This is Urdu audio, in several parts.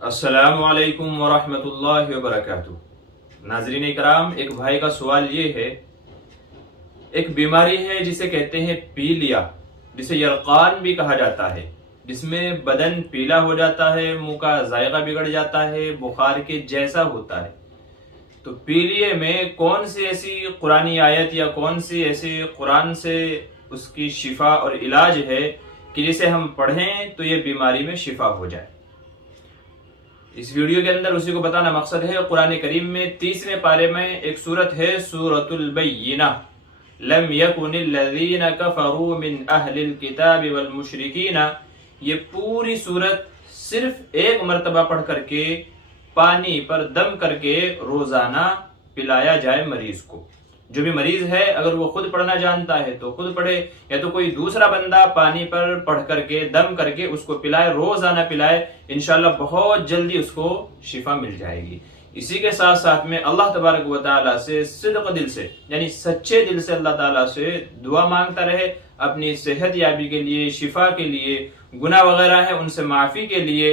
السلام علیکم ورحمۃ اللہ وبرکاتہ۔ ناظرین اکرام، ایک بھائی کا سوال یہ ہے، ایک بیماری ہے جسے کہتے ہیں پیلیا، جسے یرقان بھی کہا جاتا ہے، جس میں بدن پیلا ہو جاتا ہے، منہ کا ذائقہ بگڑ جاتا ہے، بخار کے جیسا ہوتا ہے۔ تو پیلیے میں کون سی ایسی قرآنی آیت یا کون سی ایسی قرآن سے اس کی شفا اور علاج ہے کہ جسے ہم پڑھیں تو یہ بیماری میں شفا ہو جائے؟ اس ویڈیو کے اندر اسی کو بتانا مقصد ہے۔ قرآن کریم میں 30ویں پارے میں ایک سورت ہے، سورۃ البینہ، لم یکن الذین کفروا من اہل الکتاب والمشرکین۔ یہ پوری سورت صرف ایک مرتبہ پڑھ کر کے پانی پر دم کر کے روزانہ پلایا جائے مریض کو۔ جو بھی مریض ہے اگر وہ خود پڑھنا جانتا ہے تو خود پڑھے، یا تو کوئی دوسرا بندہ پانی پر پڑھ کر کے دم کر کے اس کو پلائے، روزانہ پلائے، انشاءاللہ بہت جلدی اس کو شفا مل جائے گی۔ اسی کے ساتھ ساتھ میں اللہ تبارک و تعالیٰ سے صدق دل سے، یعنی سچے دل سے اللہ تعالیٰ سے دعا مانگتا رہے اپنی صحت یابی کے لیے، شفا کے لیے، گناہ وغیرہ ہیں ان سے معافی کے لیے۔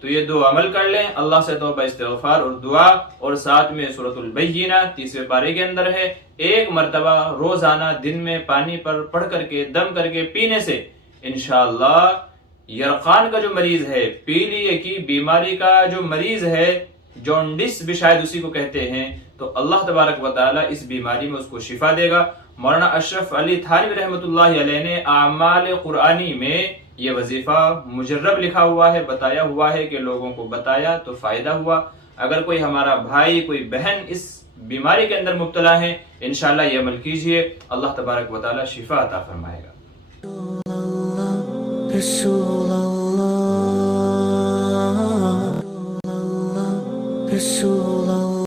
تو یہ دو عمل کر لیں، اللہ سے توبہ استغفار اور دعا، اور ساتھ میں سورۃ البینہ 30ویں پارے کے اندر ہے، ایک مرتبہ روزانہ دن میں پانی پر پڑھ کر کے دم کر کے پینے سے انشاءاللہ یرقان کا جو مریض ہے، پیلیے کی بیماری کا جو مریض ہے، جونڈس بھی شاید اسی کو کہتے ہیں، تو اللہ تبارک و تعالی اس بیماری میں اس کو شفا دے گا۔ مولانا اشرف علی تھانوی رحمۃ اللہ علیہ نے اعمال قرآنی میں یہ وظیفہ مجرب لکھا ہوا ہے، بتایا ہوا ہے کہ لوگوں کو بتایا تو فائدہ ہوا۔ اگر کوئی ہمارا بھائی، کوئی بہن اس بیماری کے اندر مبتلا ہے، انشاءاللہ یہ عمل کیجئے، اللہ تبارک و تعالی شفا عطا فرمائے گا۔ رسول اللہ، رسول اللہ۔